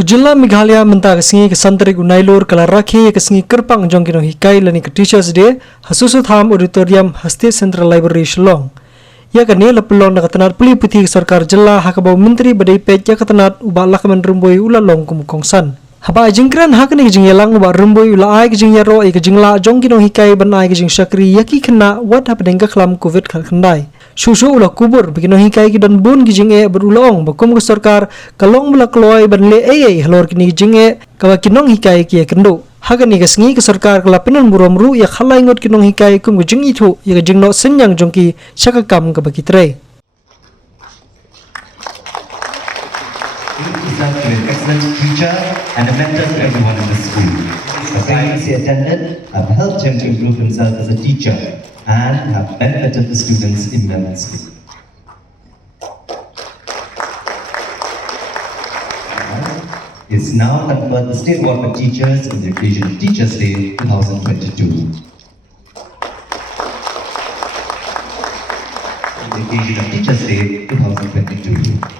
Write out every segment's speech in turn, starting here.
Kejala Meghalaya mentah kesingi kesantrik unailur kalaraki kesingi kerpang jongkino hikai lani ke Teachers Day hasusu tham auditorium State Central Library Shillong. Ya kani lepelong na katanat puli putih sarkar jela hakabau menteri badai pet ya katanat ubah lakaman rumboi ulalong kumukongsan. Haba jingkran hakani kejing yalang ubah rumboi ula ai kejing yaro ai kejing la jongkino hikai ban ai kejing syakri yaki kena wat hapadeng kelam COVID khandai. Susu ulah kubur begino hikai kidan bun kijing berulong bakum ke sarkar kalong bela kloy ban le halor kini kijing kawa kinong hikai kia kendo hagani kesengi ke sarkar kelapinan buramru ya khalai ngot kinong hikai kum kijing itu ya kijing no senyang jongki syakakam ke bagi tray. Is an excellent teacher and a mentor to everyone in the school. The trainings he attended have helped him to improve himself as a teacher and have benefited the students immensely. Is now conferred the State Award for Teachers on the occasion of Teachers' Day 2022. On the occasion of Teachers' Day 2022.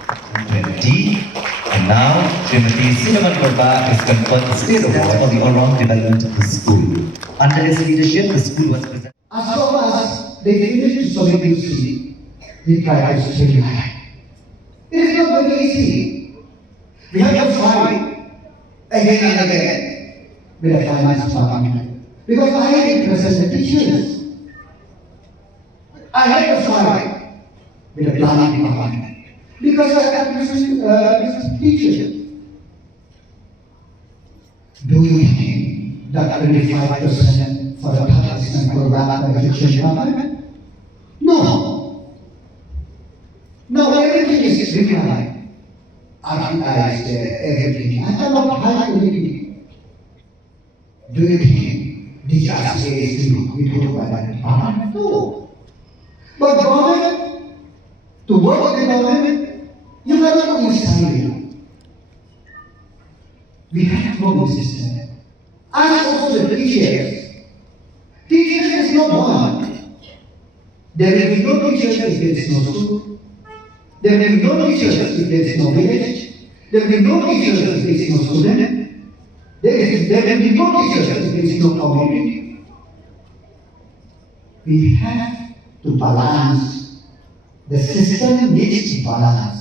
And now, Srimati Sinaman Verba is conferred the State Award for the all-round development of the school. Under his leadership, the school was presented. As long as they finish solving C, we try to simplify. It is not very easy. We have to try again and again with a finance department. Because I had to assess the teachers. I had to try with a planning department. Because I have to assess teachers. Do you think that 25% for the participant program by the education department? No. No, everything is required. Organized everything. I am not high everything. Do you think these are ways to be put by the department? No. But government, to work with the government, you cannot decide. We have no system. As also the teachers. Teachers is not one. There will be no teachers if there is no school. There will be no teachers if there is no village. There will be no teachers if there is no student. There will be no teachers if there is no community. We have to balance. The system needs to balance.